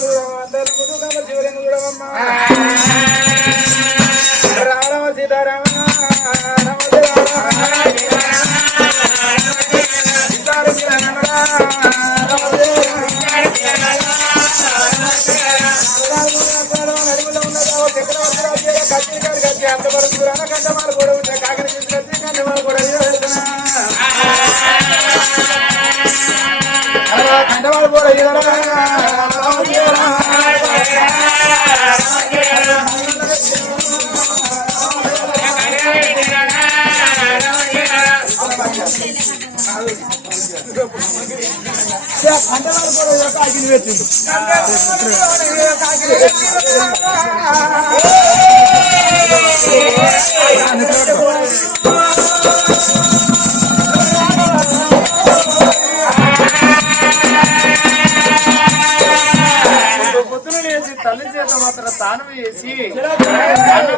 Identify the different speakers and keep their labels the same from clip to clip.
Speaker 1: అందరు ముందుగా శివలింగం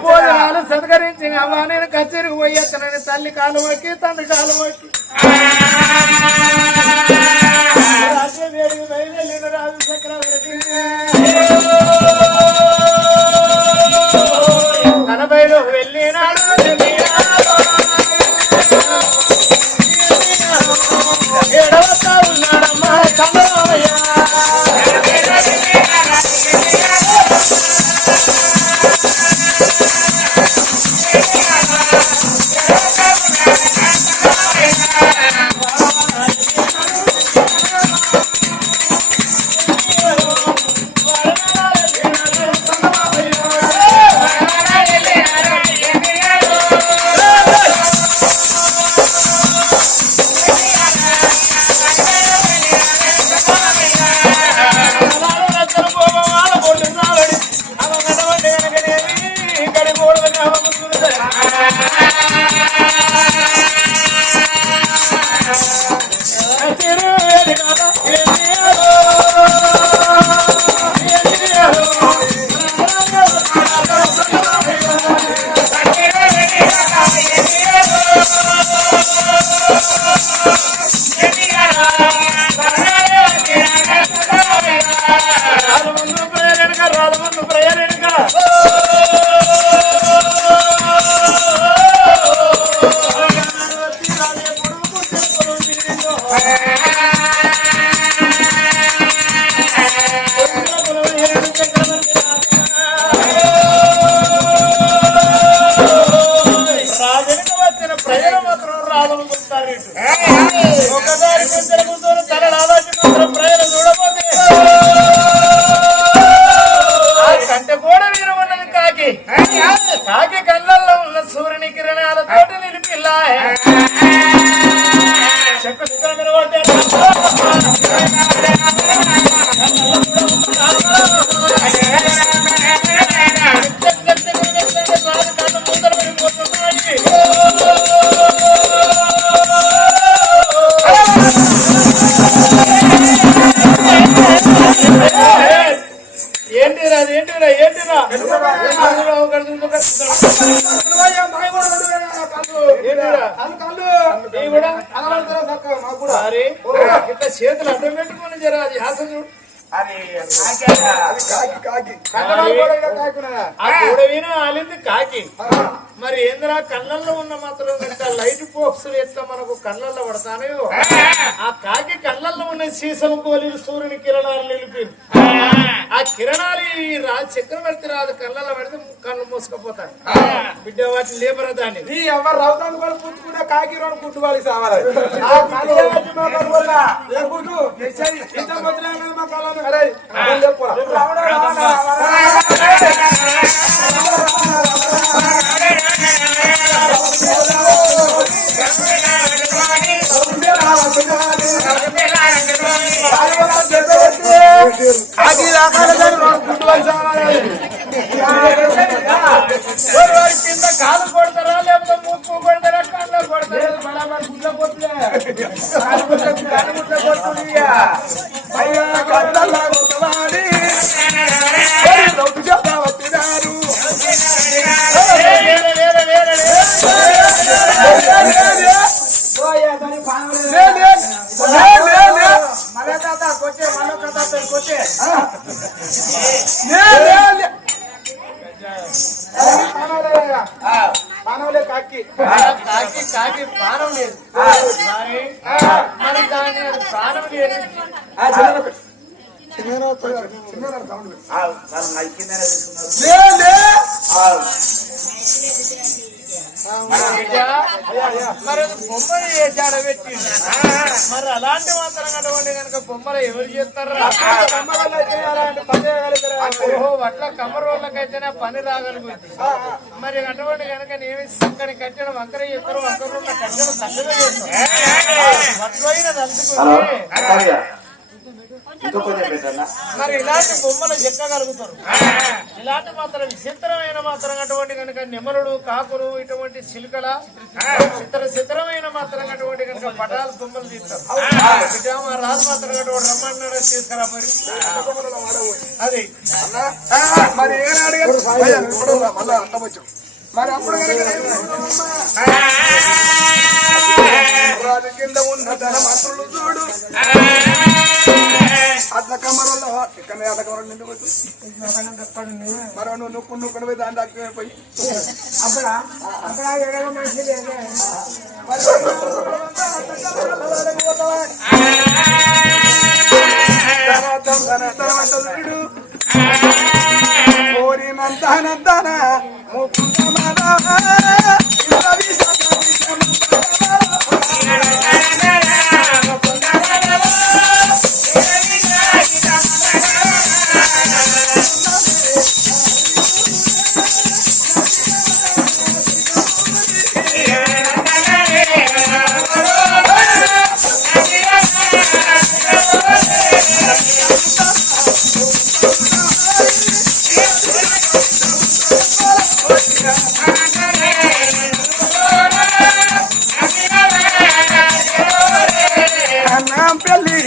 Speaker 2: భోజనాలు సత్కరించి అమ్మా నేను కచేరికి పోయేస్తానని తల్లి కాలు మొక్కి తండ్రి కాలు மேலே Yeah. ఆలింది కాకి మరి ఏందిరా కళ్ళల్లో ఉన్న మాత్రం లైట్ పోక్స్ ఎట్లా మనకు కళ్ళల్లో పడతానో ఆ. కాకి కళ్ళల్లో ఉన్న సీసం పోలి సూర్యుని కిరణాలు నిలిపింది ఆ కిరణాలు ఈ రా చక్రవర్తి రాదు కళ్ళల్లో పెడితే కళ్ళు మూసుకపోతాయి బిడ్డ వాటిని లేబర దాన్ని
Speaker 1: నీ ఎవరు రౌతాన్ని కూడా పుచ్చుకుంటే కాకి రెండు పుట్టుకోవాలి సావాలి. రావడా, రావడా,
Speaker 2: కింద కాలు కొడతారా లేకపోతే ముక్కు కొడతారా
Speaker 1: బరాబర్ గుడ్ల గుడ్ల, కొట్టవాడి.
Speaker 2: ఓహో వడ్ల కమ్మర వాళ్ళకైతేనే పని రాగలుగుతుంది మరి అటువంటి కనుక నేను చక్కని కట్టిన వంకర చేస్తారు వంకర కట్టెలు చక్కగా చేస్తారు. మరి ఇలాంటి బొమ్మలు చెక్కగలుగుతారు ఇలాంటి మాత్రం విచిత్రమైన మాత్రం అటువంటి కనుక నెమలుడు కాకులు ఇటువంటి చిలుకల చిత్ర చిత్రమైన మాత్రం అటువంటి కనుక పటాలు బొమ్మలు తీస్తారు. మా రాజు మాత్రం అటువంటి రమ్మన్నాడు తీసుకురా మరి. అది.
Speaker 3: మరి ఏం అడిగారు? అయ్యా, ఇప్పుడు మళ్ళా అట్టవచ్చు. మరి అప్పుడు కింద ఉన్న ధన మంత్రులు చూడు. అట్ల కమరంలో ఇక్కడ అట్ల కమరం నిండు మరో నువ్వు నొక్కు నొక్కుని పోయి దాని దాకా పోయి ధనార్థం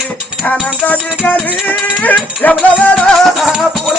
Speaker 3: పెళ్ళి అనంత దిగలి ఎవలవాడ పూల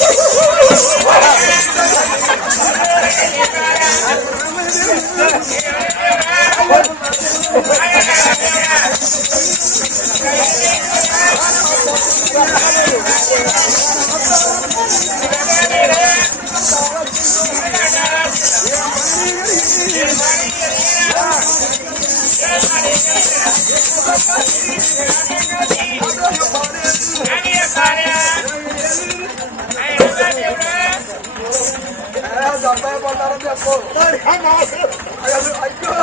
Speaker 3: కదా. ఓ
Speaker 2: అబ్బాయి పడ్డారని చెప్పు అయ్యో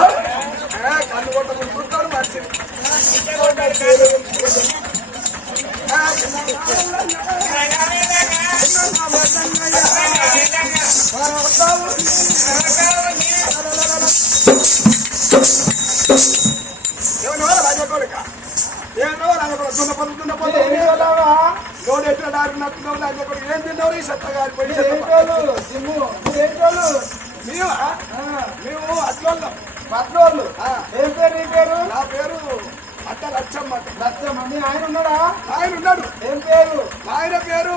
Speaker 2: కళ్ళు కొట్టకుండా చూస్తాడు మంచిది
Speaker 3: ఏమన్నా రాజకోడిక ఏమన్నా రాజకోడ దున్నపోతు దున్నపోతు. ఎన్ని చూడావా మనిషిని నారినట్టున్నావు నా దగ్గర ఏం తిన్నావు ఈ సత్తగారి పోయి
Speaker 1: ఏంటోళ్ళు జిమ్ము ఏంటోళ్ళు?
Speaker 3: మేము మేము అట్లా
Speaker 1: పట్లోళ్ళు? ఏం పేరు నీ పేరు?
Speaker 3: నా పేరు అట్ట లచ్చమ్మ
Speaker 1: లచ్చమ్మ. మీ ఆయన ఉన్నాడా?
Speaker 3: ఆయన ఉన్నాడు.
Speaker 1: ఏం పేరు?
Speaker 3: ఆయన పేరు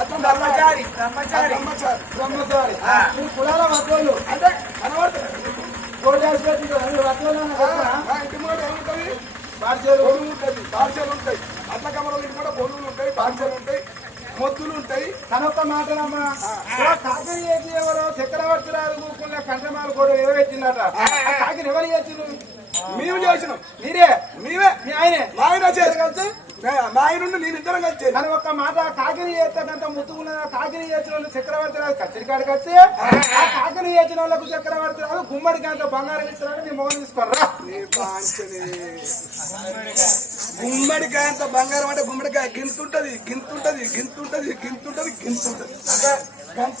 Speaker 3: అతను
Speaker 4: బ్రహ్మచారి
Speaker 3: బ్రహ్మచారి.
Speaker 4: బ్రహ్మచారి.
Speaker 3: బ్రహ్మచారి.
Speaker 1: మీ కులాల పట్లోళ్ళు
Speaker 3: అంటే కనబడుతుంది
Speaker 1: కోటి హాస్పిటల్
Speaker 3: మా ఇంటి ముంగట ఏముంటది బొడుగు ఉంటుంది బార్చలు ఉంటాయి అట్ల కమల ఇంటి కూడా బొడుగులు ఉంటాయి ఉంటాయి మొత్తులు ఉంటాయి
Speaker 1: తనొక్క మాట కాకిని చేసి ఎవరో చక్రవర్తి రాజు కూకున్న కంటమాల కూడా ఎవరెత్తిందట కాకిని ఎవరు చేసిండు
Speaker 3: మేము చేసినాం.
Speaker 1: మీరే
Speaker 3: మీవే
Speaker 1: మీ ఆయనే.
Speaker 3: మా ఆయన చేసి కలిసి మా ఆయన నేను ఇద్దరం కలిసి.
Speaker 1: తన ఒక్క మాట కాకిని చేస్తాడంత ముత్తుకున్న కాకిని చేసిన వాళ్ళు చక్రవర్తి రాజు కత్తిరికాడికి వచ్చి ఆ కాకిని చేసిన వాళ్ళకు చక్రవర్తి రాదు గుమ్మడికి అంత బంగారం ఇస్తారని మీ మొగలు తీసుకోరా
Speaker 3: నీ గుమ్మడికాయ అంత బంగారం అంటే గుమ్మడి గింతుంటది గింతుంటది గింతుంటది గింతుంటది గింతుంటది గంత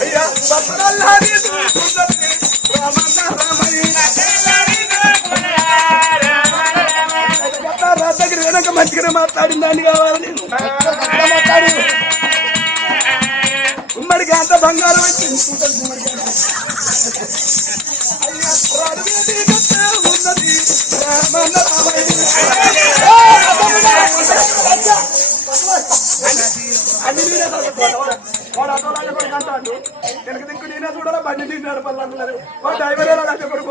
Speaker 3: అయ్యా వాడు ఆటో లాగా కొడుకు అంటాడు. వెనక దిక్కు నేనే చూడాలా బండి నేను నడపాలన్నారు వాడు డ్రైవర్ ఎలా లాగా కొడుకు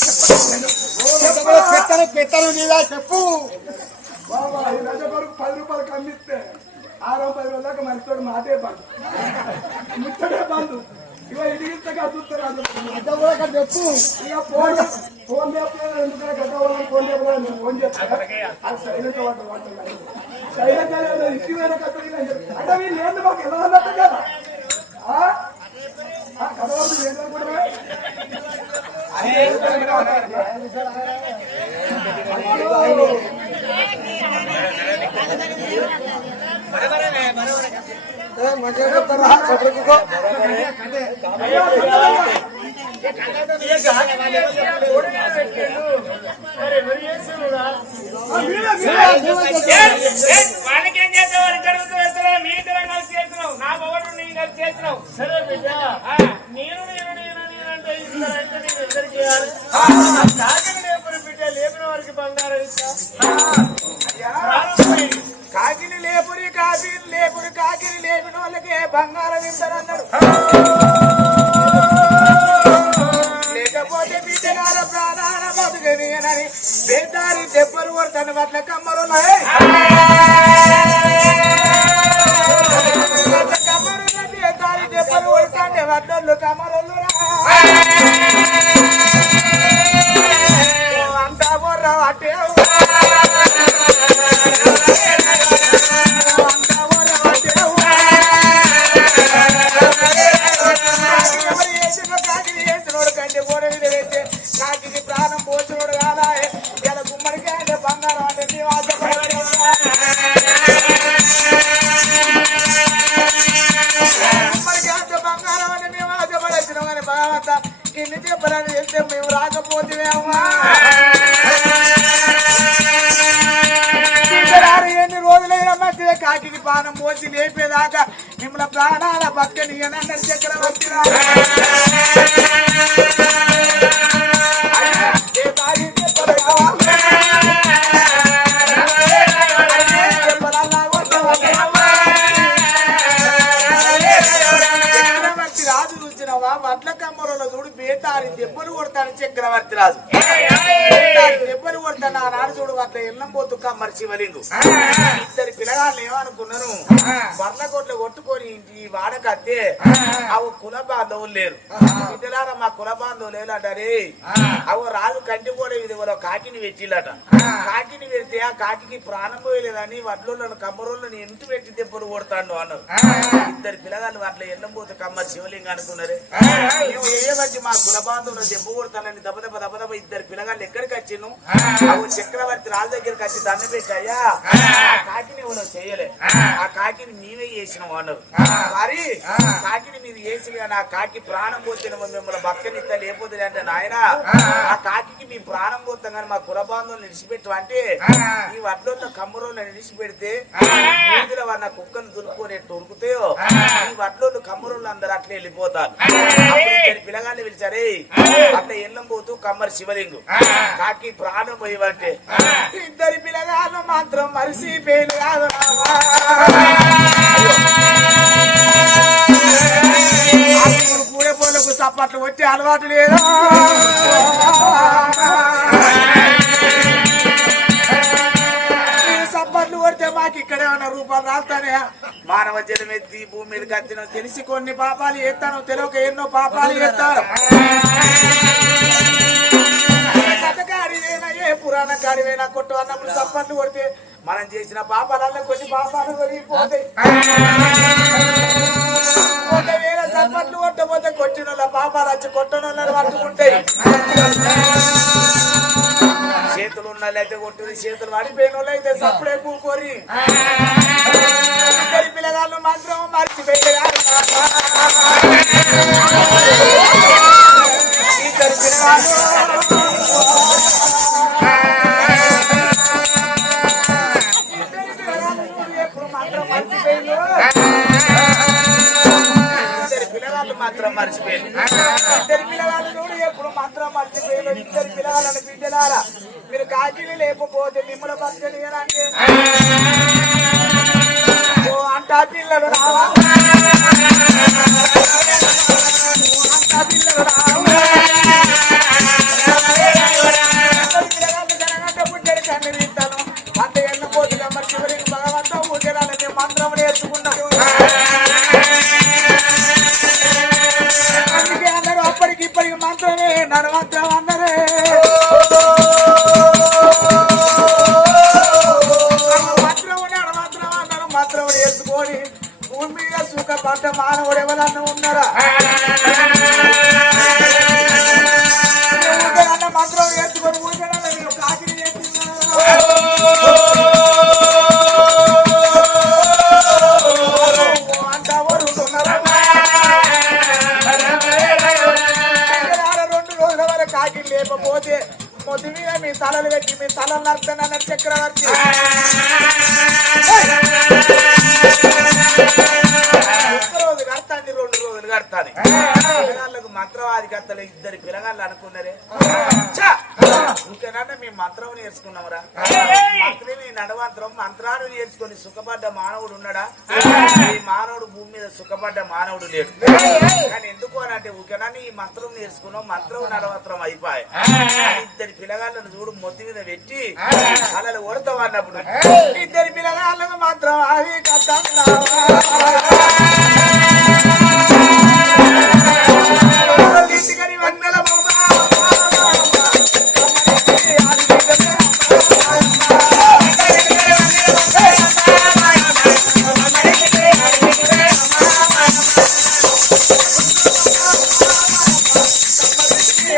Speaker 4: నీదా చెప్పు
Speaker 1: బాబా ఈ రజ కొరకు పది రూపాయలు కమ్మిస్తే ఆరో పది రోజుల దాకా మనతో మాటే బంధు ముచ్చటే బంధు ఇక ఇడిగిస్తే చూస్తారు
Speaker 4: చెప్పు.
Speaker 1: ఇక ఫోన్ ఫోన్ చెప్పలేదు ఎందుకంటే గత వాళ్ళని ఫోన్ చెప్పలేదు ఫోన్ చేస్తాను అది సైలెంట్ వాటర్ వాడుతున్నాను సైలెంట్ అనేది ఇంటి వేరే కట్టడి అంటే వీళ్ళు ఏంది మాకు ఎలా అన్నట్టు కదా? ఆ? కథ వాళ్ళు
Speaker 5: వాళ్ళకేం చేస్తావు వాళ్ళు జరుగుతూ వెళ్తున్నావు మీ ఇద్దరం కలిసి చేస్తున్నావు నా మొగడు నీ కలిసి చేస్తున్నావు
Speaker 2: సరే బిడ్డ నేను నేను నేను నేను అంటే ఇద్దరంటే నేను ఇద్దరికి బిడ్డ లేపిన వారికి బంగారం
Speaker 4: కాకిని లేపురి కాకి లేపురి కాకిని లేపిన వాళ్ళకి బంగారం ఇస్తారన్నాడు. లేకపోతే బిడ్డగాల ప్రాణాల బతుకని అని బేదారి దెబ్బలు కొడతాను వాట్ల కమ్మరున్నాయి. ఇన్ని చెప్పాలని చెప్తే మేము రాకపోతే ఎన్ని రోజులైనా మధ్య కాకి పానం పోసి లేపేదాకా మిమ్మల్ని ప్రాణాల పక్కని అన్నారు చక్రవర్తి కమ్మరి శివలింగు ఇద్దరు పిల్లగాళ్ళు ఏమనుకున్నారు? వర్ల కొట్లు కొట్టుకొని ఈ వాడకత్తే అవు కుల బాంధవులు లేరు. లేరు అంటారే అవు రాజు కంటి కూడా ఇది కూడా కాకిని పెట్టిల్లట. కాకిని పెడితే ఆ కాకికి ప్రాణం పోయలేదని వడ్లోళ్ళను కమ్మరోళ్ళని ఇంటి పెట్టి దెబ్బలు కొడతాను అన్నారు. ఇద్దరు పిల్లగాళ్ళు అట్లా ఎల్లం పోతు కమ్మరి శివలింగం అనుకున్నారే. మేము మా కుల బాంధవులు దెబ్బ కొడతానని దెబ్బ దెబ్బ దెబ్బ దెబ్బ ఇద్దరు పిల్లగాళ్ళు ఎక్కడికి వచ్చిను అవు చక్రవర్తి రాజు దగ్గరికి వచ్చి దండ పెట్టాయా? కాకిని ఎవరో చేయలే. ఆ. కాకిని నీవే చేసినావు అన్నారు. మరి కాకిని మీరు చేసి ఆ కాకి ప్రాణం పోతే మిమ్మల్ని లేకపోతే అంటే నాయన ఆ. కాకికి మీ ప్రాణం పోతాం కానీ మా కుల బాంధవులు నిడిచిపెట్టు అంటే ఈ వడ్లో కమ్మరోళ్ళు నిడిచిపెడితే వీధిలో వాళ్ళ కుక్కను దులుపుకొని ఉరుకుతాయో ఈ వడ్లో కమ్మరోళ్ళు అందరూ అట్లా వెళ్ళిపోతారు. పిల్లగాళ్ళు పిలిచారే అట్లా ఎల్లం పోతూ కమ్మరి శివలింగు. కాకి ప్రాణం పోయివంటే ఇద్దరి పిల్లగాళ్ళు మాత్రం మరిసి కాదు రావా. అప్పుడు చప్పట్లు కొట్టి సప్పట్లు అలవాటు లేదా? చప్పట్లు కొడితే మాకు ఇక్కడే ఉన్న రూపాయలు రాస్తానే? మానవ జలం ఎత్తి భూమి మీద కత్తినో తెలిసి కొన్ని పాపాలు ఎత్తాను తెలియక ఎన్నో పాపాలు చేస్తాను. ఏ పురాణ కాడివేనా? కొట్టు అన్నప్పుడు సప్పట్లు కొడితే మనం చేసిన పాపాలల్లో కొన్ని పాపాలు కొరిగిపోతాయి ఒకవేళ సప్పట్లు కొట్టబోతే కొట్టిన వాళ్ళ పాపాలు వచ్చి కొట్టని వాళ్ళని పట్టుకుంటాయి చేతులు ఉన్న అయితే కొట్టుది చేతులు పడిపోయిన వాళ్ళు అయితే సప్పుడే కూకోరి పిల్లగాళ్ళు మాత్రం మర్చిపోయి పిల్లలు రావా? కడతాను పిల్లగాళ్ళకు మంత్రవాది కత్తలు ఇద్దరు పిల్లగాళ్ళు అనుకున్నారే! ఇంకేనన్నా మేము మంత్రం నేర్చుకున్నామరా. మంత్రిని నడవంతరం మంత్రాలు నేర్చుకొని సుఖపడ్డ మానవుడు ఉన్నాడా? ఈ మానవుడు భూమి మీద సుఖపడ్డ మానవుడు లేడు. కానీ ఎందుకు అని అంటే ఊకేనని ఈ మంత్రం నేర్చుకున్నాం మంత్రం నడవంతరం అయిపోయి ఇద్దరి పిల్లగాళ్ళను చూడు మొద్దు మీద పెట్టి అలా ఓడతాం అన్నప్పుడు. ఇద్దరి పిల్లగాళ్ళకు మాత్రం అవి కథం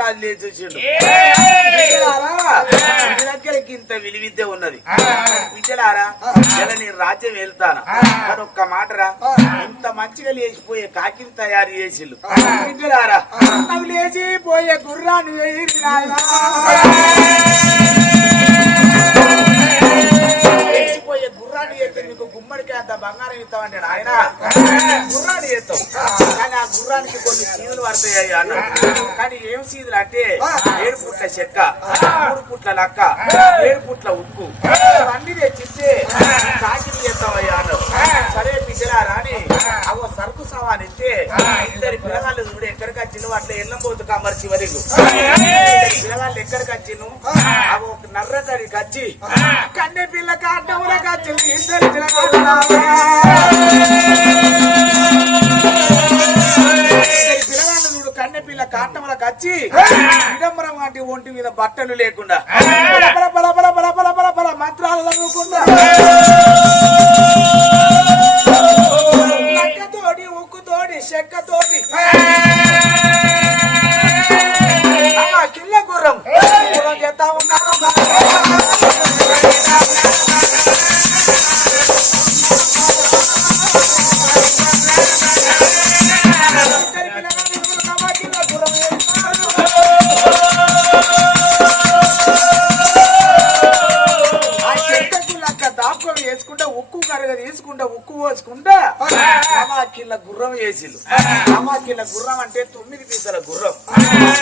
Speaker 4: రాజు లేచి వచ్చిండు బిడ్డలారా, మీ దగ్గరకి ఇంత విలువిద్య ఉన్నది. బిడ్డలారా ఇలా నేను రాజ్యం వెళ్తాను? కానీ ఒక్క మాటరా ఇంత మంచిగా లేచిపోయే కాకిని తయారు చేసిళ్ళు బిడ్డలారా అవి లేచిపోయే గుర్రాన్ని లేచిపోయే గుర్రాన్ని చేస్తే నీకు గుమ్మడికి అంత బంగారం ఇస్తామంటే ఆయన గుర్రాన్ని చేస్తాం కానీ ఆ గుర్రానికి కొన్ని సీదులు పడతాయి అన్న. కానీ ఏం సీదులు అంటే ఏడు పుట్ల చెక్క మూడు పుట్ల లక్క ఏడు పుట్ల ఉక్కు. ఇవన్నీ తెచ్చిస్తే కాకిని చేస్తామయ్యా అన్నావు సరే పిల్లలారా అని అవో సరుకు సవాన్ ఇస్తే ఇద్దరి పిల్లగాళ్ళు చూడు ఎక్కడికి వచ్చిన అట్లా ఎల్లం పోతు కమ్మర్చి వరకు పిల్లగాళ్ళు ఎక్కడికి వచ్చిను అవి ఒక నర్ర కడికి వచ్చి కన్నె పిల్ల కాటములకు వచ్చింది ఇద్దరు పిల్లగాళ్ళు కన్నె పిల్ల కాటములకు వచ్చి విడంబరం వంటి ఒంటి మీద బట్టలు లేకుండా మంత్రాలు చదువుకుంటా. కర్రలు వేసుకుంటా ఉక్కు కర్రగా తీసుకుంటా ఉక్కు పోసుకుంటా. అమాకిళ్ళ గుర్రం వేసిల్లు అమాకిళ్ళ గుర్రం అంటే తొమ్మిది పీసల గుర్రం.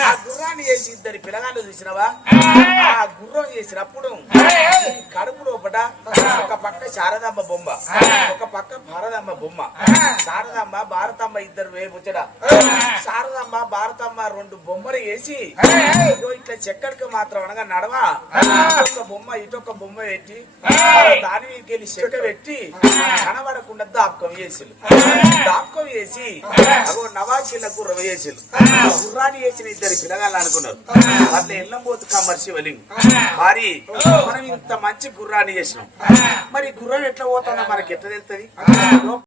Speaker 4: ఆ గుర్రాన్ని వేసి ఇద్దరి పిల్లగాళ్ళు చూసినవా? ఆ గుర్రం చేసినప్పుడు కడుపు లోపట ఒక పక్క శారదమ్మ బొమ్మ ఒక పక్క భారతమ్మ బొమ్మ. శారదమ్మ భారతమ్మ ఇద్దరు వేపుచ్చట శారదమ్మ భారతమ్మ రెండు బొమ్మలు వేసి ఇట్లా చెక్కడికి మాత్రం అనగా నడవా. ఇటొక బొమ్మ ఇటొక బొమ్మ పెట్టి దాని మీదకి వెళ్ళి చెక్క పెట్టి కనబడకుండా దాపకం వేసిలు దాపకం వేసి అగో నవాకిళ్ళ గుర్రం వేసిలు గుర్రాన్ని వేసిన ఇద్దరు పిల్లగాళ్ళు అనుకున్నారు. అట్లా ఎల్లం పోతు కమ్మర్ శివలింగ్ మరి మనం ఇంత మంచి గుర్రాన్ని చేసినాం. మరి గుర్రం ఎట్లా పోతుందో మనకి ఎట్లా తెలుస్తుంది?